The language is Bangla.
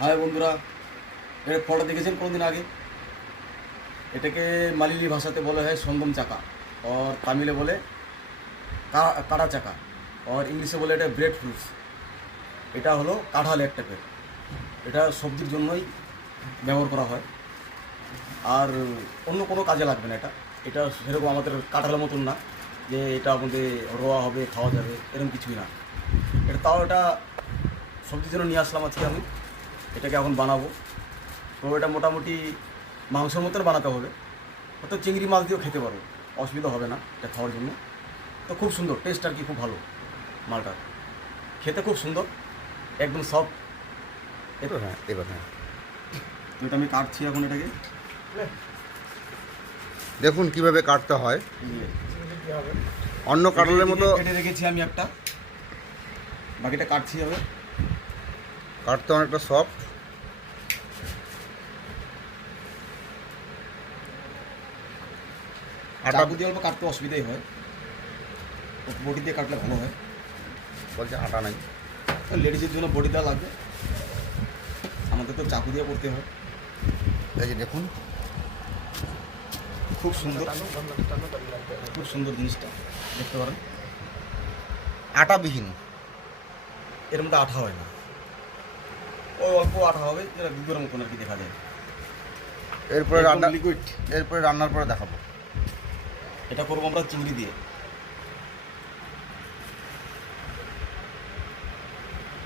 হাই বন্ধুরা, এর ফটো দেখেছেন কোনদিন আগে? এটাকে মালিলি ভাষাতে বলা হয় সন্দম চাকা, और তামিলে বলে কাটা চাকা, और ইংলিশে বলে এটা ব্রেড ফ্রুটস। এটা হলো কাঁঠাল এক টাইপের। এটা সবজির জন্যই ব্যবহার করা হয়, আর অন্য কোনো কাজে লাগবে না। এটা এটা সেরকম আমাদের কাঁঠালের মতন না যে এটা আমাদের রোয়া হবে, খাওয়া যাবে, এরকম কিছুই না। এটা সবজির জন্য নিয়ে আসলাম আজকে আমি। এটাকে এখন বানাবো। তো এটা মোটামুটি মাংসের মতন বানাতে হবে, হয়তো চিংড়ি মাছ দিয়েও খেতে পারো, অসুবিধা হবে না এটা খাওয়ার জন্য। তো খুব সুন্দর টেস্ট আর কি, খুব ভালো মালটা, খেতে খুব সুন্দর, একদম সফট। এবার হ্যাঁ। তো এটা আমি কাটছি এখন এটাকে। দেখুন কিভাবে কাটতে হয়, অন্য কাঁঠালের মতো কেটে রেখেছি আমি একটা, বাকিটা কাটছি হবে। কাটতে অনেকটা সফট। আটা চাকু দিয়ে অল্প কাটতে অসুবিধাই হয়, বটি দিয়ে কাটলে ভালো হয়। বলছে আটা নাই। লেডিজের জন্য বটি দেওয়া লাগবে, আমাদের তো চাকু দিয়ে করতে হয়। এই যে দেখুন, খুব সুন্দর, খুব সুন্দর জিনিসটা দেখতে পারেন। আটাবিহীন। এর মধ্যে আঠা হয় না, ওই অল্প আঠা হবে, যেটা দুধের মতন আর কি দেখা যায়। এরপরে রান্না, লিকুইড। এরপরে রান্নার পরে দেখাবো। এটা করবো আমরা চিংড়ি দিয়ে।